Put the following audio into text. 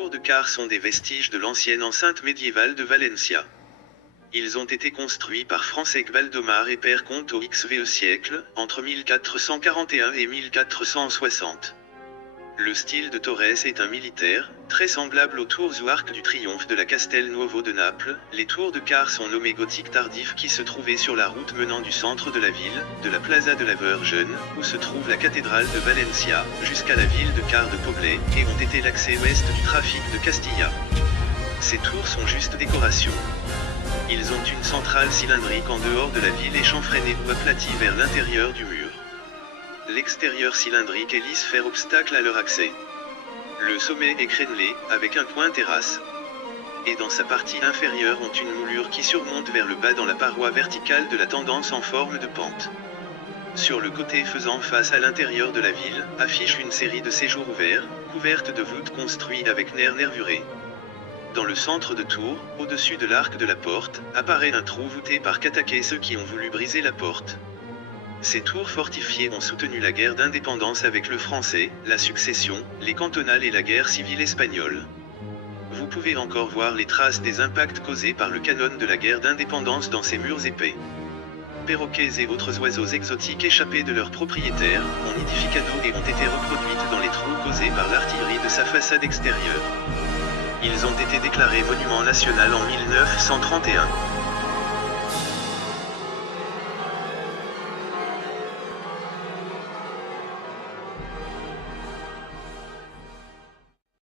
tours de quart sont des vestiges de l'ancienne enceinte médiévale de Valencia. Ils ont été construits par Francesc Baldomar et Pere Comte au XVe siècle, entre 1441 et 1460. Le style de Torres est un militaire, très semblable aux tours ou arcs du triomphe de la Castelnuovo de Naples. Les tours de quart sont nommées gothiques tardifs qui se trouvaient sur la route menant du centre de la ville, de la Plaza de la Virgen, où se trouve la cathédrale de Valencia, jusqu'à la ville de Quart de Poblet, et ont été l'accès ouest du trafic de Castilla. Ces tours sont juste décorations. Ils ont une centrale cylindrique en dehors de la ville et chanfreinée ou aplatie vers l'intérieur du mur. L'extérieur cylindrique et lisse fait obstacle à leur accès. Le sommet est crénelé, avec un coin terrasse. Et dans sa partie inférieure ont une moulure qui surmonte vers le bas dans la paroi verticale de la tendance en forme de pente. Sur le côté faisant face à l'intérieur de la ville, affiche une série de séjours ouverts, couvertes de voûtes construites avec nerfs nervurés. Dans le centre de tour, au-dessus de l'arc de la porte, apparaît un trou voûté par qu'attaquer ceux qui ont voulu briser la porte. Ces tours fortifiées ont soutenu la guerre d'indépendance avec le français, la succession, les cantonales et la guerre civile espagnole. Vous pouvez encore voir les traces des impacts causés par le canon de la guerre d'indépendance dans ces murs épais. Perroquets et autres oiseaux exotiques échappés de leurs propriétaires, ont nidificado et ont été reproduites dans les trous causés par l'artillerie de sa façade extérieure. Ils ont été déclarés monument national en 1931.